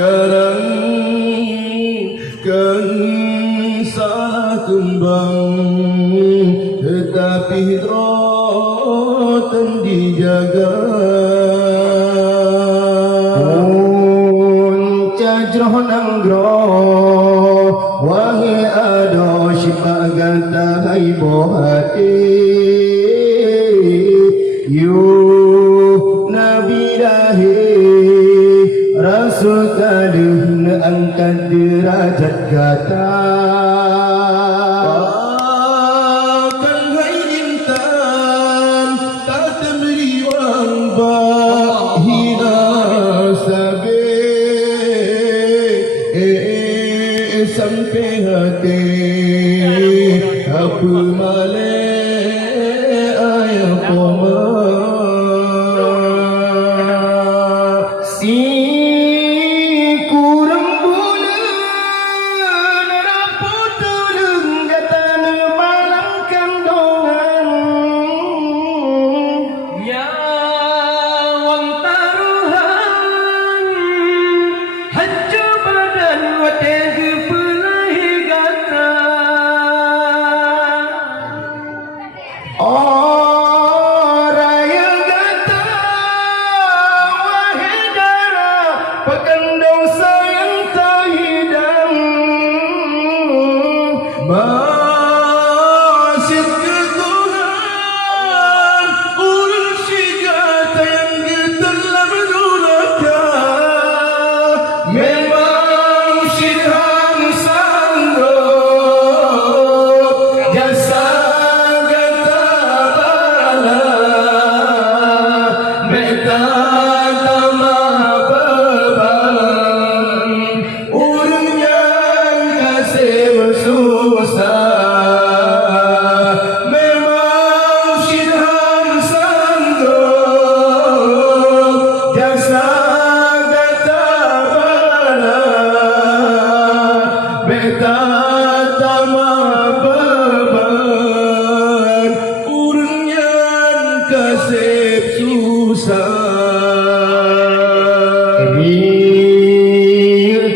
Karangkan salah kembang, tetapi hidrotan dijaga. Cajroh nanggroh wahai ado syifa ganta haibo hati. Yu nabi dahi rasul kaduh angkat derajat kata. Bahkan hai intan tak temberi wang bahina sabe sampai hati apa male ayah koma si kurang bulan rapuh tulung gatan malam kandungan nyawang taruhan hancur badan wategu pelahi gata. Raya gata wahai darah pekandung sayang tak hidang. Masih ke Tuhan urus si gata yang telah menurutkan. Memang Tuhan sanggup jasa gata bala meta tama beban urangnya kasih susah. Memang Tuhan sanggup jasa gata bala meta tama beban urangnya kasih susah.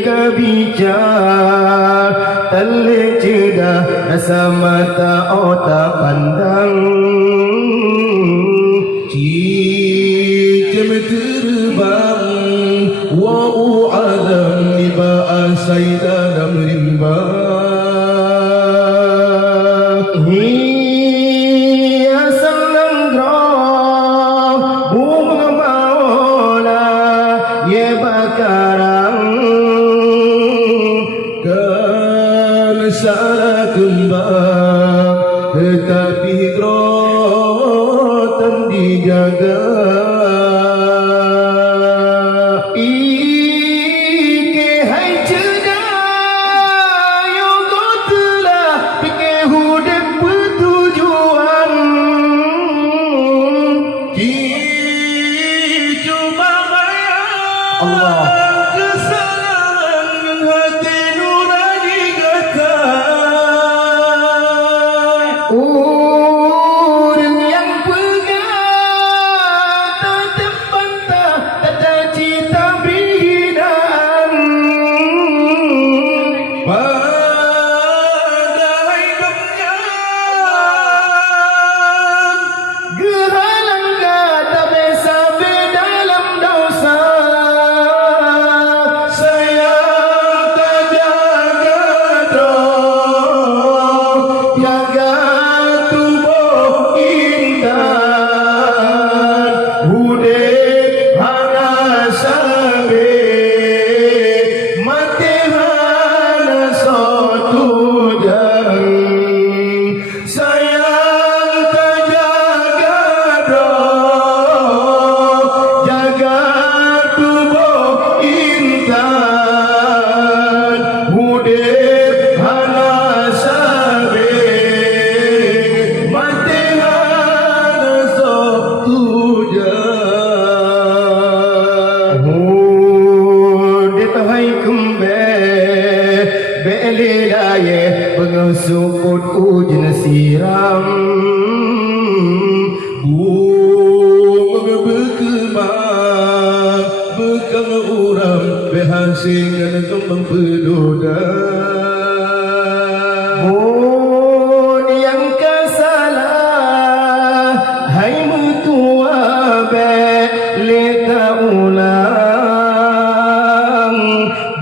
Kebicar telik cedah rasa mata otak pandang. Cijem terbang wa'u alam liba'an sayda rimbang. Asal nanggroh bunga maula ye bakarang kan salah kembang tetapi hidrotan dijaga. Ike hai cedah yo kau telah fikir hidup bertujuan. Cuba bayar Allah. kesalahan hati nurani gata. Orang yang pegang tetap bantah tak cita beridan. Pada hidupnya gehalang gata besa dalam dosa. hasilkan kembang peluda. Bun yang kesalah, hai mertua leta ulang.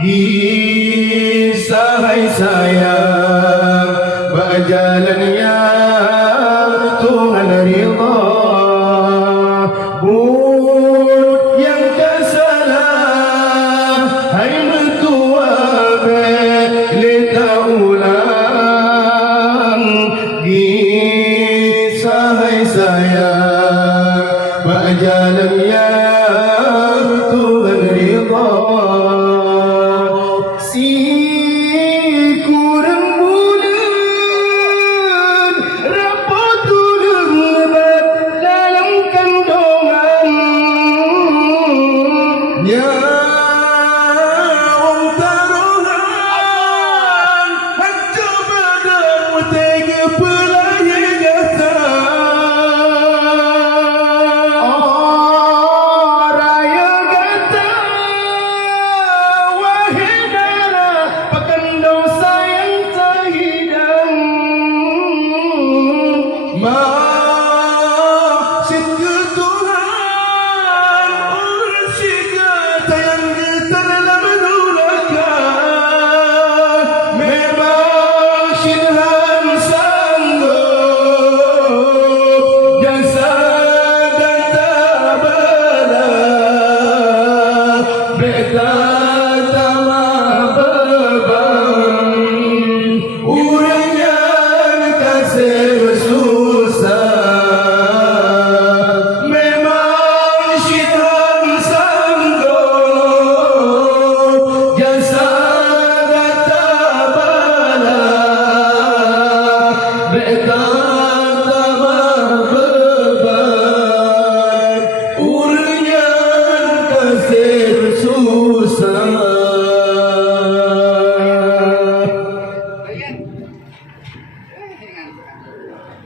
Kisah hai sayang berjalan yang Tuhan ridha. Bun yang kesalah, hai mertua Leta ulang kisah hai sayang berjalan